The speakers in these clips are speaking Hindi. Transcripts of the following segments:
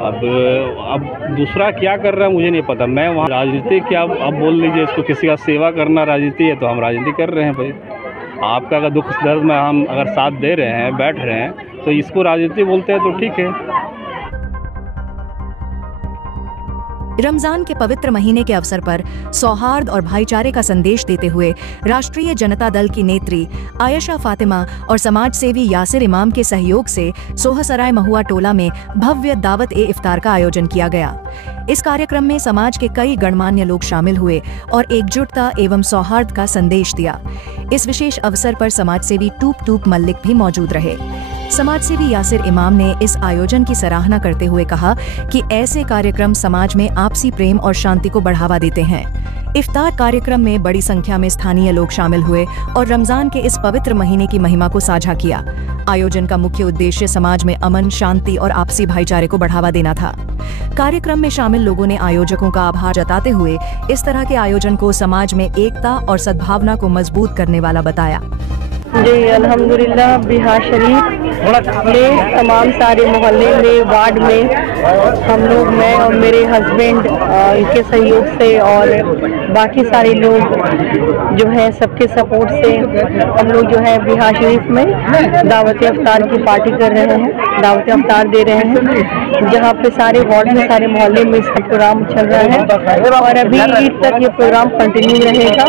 अब दूसरा क्या कर रहा है मुझे नहीं पता। मैं वहाँ राजनीति क्या, अब बोल लीजिए इसको, किसी का सेवा करना राजनीति है तो हम राजनीति कर रहे हैं भाई। आपका अगर दुख दर्द में हम अगर साथ दे रहे हैं, बैठ रहे हैं, तो इसको राजनीति बोलते हैं तो ठीक है। रमजान के पवित्र महीने के अवसर पर सौहार्द और भाईचारे का संदेश देते हुए राष्ट्रीय जनता दल की नेत्री आयशा फातिमा और समाज सेवी यासिर इमाम के सहयोग से सोहसराय महुआ टोला में भव्य दावत ए इफ्तार का आयोजन किया गया। इस कार्यक्रम में समाज के कई गणमान्य लोग शामिल हुए और एकजुटता एवं सौहार्द का संदेश दिया। इस विशेष अवसर पर समाज सेवी टूप टूप मल्लिक भी मौजूद रहे। समाजसेवी यासिर इमाम ने इस आयोजन की सराहना करते हुए कहा कि ऐसे कार्यक्रम समाज में आपसी प्रेम और शांति को बढ़ावा देते हैं। इफ्तार कार्यक्रम में बड़ी संख्या में स्थानीय लोग शामिल हुए और रमजान के इस पवित्र महीने की महिमा को साझा किया। आयोजन का मुख्य उद्देश्य समाज में अमन, शांति और आपसी भाईचारे को बढ़ावा देना था। कार्यक्रम में शामिल लोगों ने आयोजकों का आभार जताते हुए इस तरह के आयोजन को समाज में एकता और सद्भावना को मजबूत करने वाला बताया। जी अल्हम्दुलिल्लाह, बिहार शरीफ में तमाम सारे मोहल्ले में, वार्ड में हम लोग, मैं और मेरे हस्बैंड इनके सहयोग से और बाकी सारे लोग जो है सबके सपोर्ट से हम लोग जो है बिहार शरीफ में दावत अफ्तार की पार्टी कर रहे हैं, दावत अफ्तार दे रहे हैं, जहाँ पे सारे वार्ड में, सारे मोहल्ले में इसका प्रोग्राम चल रहा है और अभी ईद तक ये प्रोग्राम कंटिन्यू रहेगा।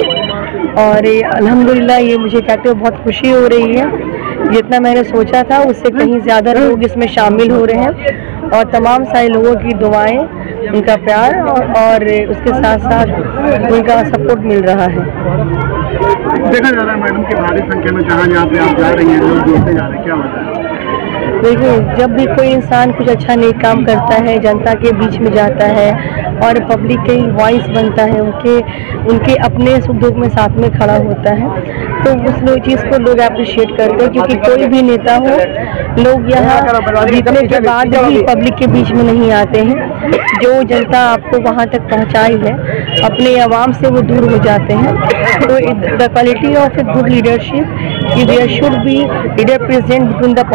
और अल्हम्दुलिल्लाह ये मुझे कहते हुए बहुत खुशी हो रही है, जितना मैंने सोचा था उससे कहीं ज़्यादा लोग इसमें शामिल हो रहे हैं और तमाम सारे लोगों की दुआएं, उनका प्यार और उसके साथ साथ उनका सपोर्ट मिल रहा है। देखा जा रहा है मैडम कि भारी संख्या में जहाँ पे आप जा रही हैं लोग जुड़ते जा रहे हैं, क्या होता है? देखिए, जब भी कोई इंसान कुछ अच्छा नेक काम करता है, जनता के बीच में जाता है और पब्लिक के वॉइस बनता है, उनके अपने सुख दुख में साथ में खड़ा होता है, तो उस चीज़ को लोग अप्रिशिएट करते हैं। क्योंकि कोई भी नेता हो, लोग यहाँ जीतने के बाद भी पब्लिक के बीच में नहीं आते हैं। जो जनता आपको वहाँ तक पहुँचाई है, अपने आवाम से वो दूर हो जाते हैं। तो the quality of a good leadership, there should be leader present between the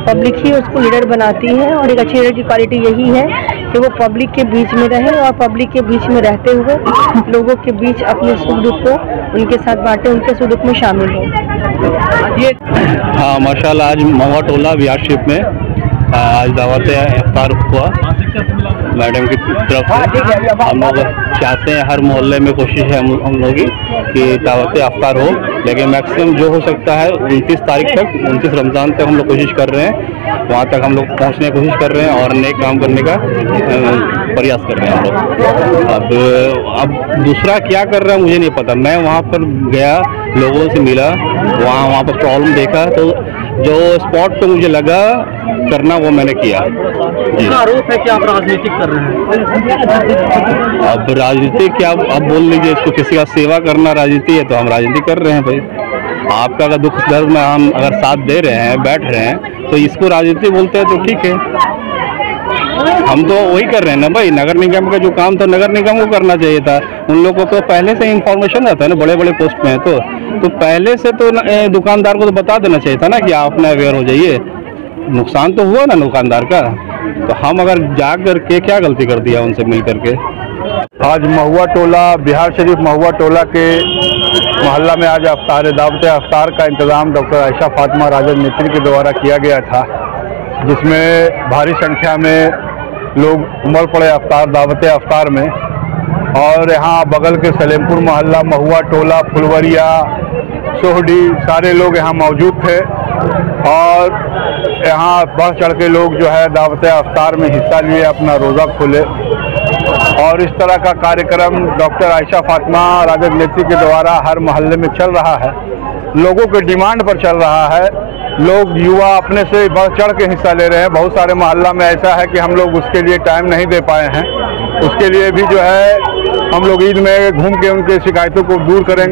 public ही उसको लीडर बनाती है। और एक अच्छी लीडर की क्वालिटी यही है कि वो पब्लिक के बीच में रहे और पब्लिक के बीच में रहते हुए लोगों के बीच अपने सुख दुख को उनके साथ बांटे, उनके सुख दुख में शामिल हो। हाँ माशाल्लाह, आज महुआ टोला बिहार शरीफ में आज दावत इफ्तार हुआ मैडम की तरफ से। हम लोग चाहते हैं हर मोहल्ले में कोशिश है हम लोग की कि दावत इफ्तार हो, लेकिन मैक्सिमम जो हो सकता है 29 तारीख तक, 29 रमज़ान तक हम लोग कोशिश कर रहे हैं, वहाँ तक हम लोग पहुँचने की कोशिश कर रहे हैं और नेक काम करने का प्रयास कर रहे हैं हम लोग। अब दूसरा क्या कर रहा है मुझे नहीं पता। मैं वहाँ पर गया, लोगों से मिला, वहाँ पर प्रॉब्लम देखा, तो जो स्पॉट पे मुझे लगा करना वो मैंने किया। आरोप है कि आप राजनीति कर रहे हैं। अब राजनीति क्या, अब बोल लीजिए इसको, किसी का सेवा करना राजनीति है तो हम राजनीति कर रहे हैं भाई। आपका अगर दुख दर्द में हम अगर साथ दे रहे हैं, बैठ रहे हैं, तो इसको राजनीति बोलते हैं तो ठीक है। हम तो वही कर रहे हैं ना भाई, नगर निगम का जो काम था नगर निगम को करना चाहिए था। उन लोगों को तो पहले से इंफॉर्मेशन रहता है ना, बड़े बड़े पोस्ट में है तो पहले से तो दुकानदार को तो बता देना चाहिए था ना कि आप अपना अवेयर हो जाइए। नुकसान तो हुआ ना दुकानदार का, तो हम अगर जा करके क्या गलती कर दिया उनसे मिल करके। आज महुआ टोला, बिहार शरीफ महुआ टोला के मोहल्ला में आज अफ्तार, दावत अफ्तार का इंतज़ाम डॉक्टर आयशा फातिमा राजद नेत्री के द्वारा किया गया था, जिसमें भारी संख्या में लोग उमड़ पड़े अफ्तार, दावत अफ्तार में। और यहाँ बगल के सलेमपुर मोहल्ला, महुआ टोला, फुलवरिया, सोहडी, सारे लोग यहाँ मौजूद थे और यहाँ बढ़ चढ़ के लोग जो है दावत अफ्तार में हिस्सा लिए, अपना रोज़ा खोले। और इस तरह का कार्यक्रम डॉक्टर आयशा फातिमा राजद नेत्री के द्वारा हर मोहल्ले में चल रहा है, लोगों के डिमांड पर चल रहा है। लोग युवा अपने से बढ़ चढ़ के हिस्सा ले रहे हैं। बहुत सारे मोहल्ला में ऐसा है कि हम लोग उसके लिए टाइम नहीं दे पाए हैं, उसके लिए भी जो है हम लोग ईद में घूम के उनके शिकायतों को दूर करेंगे।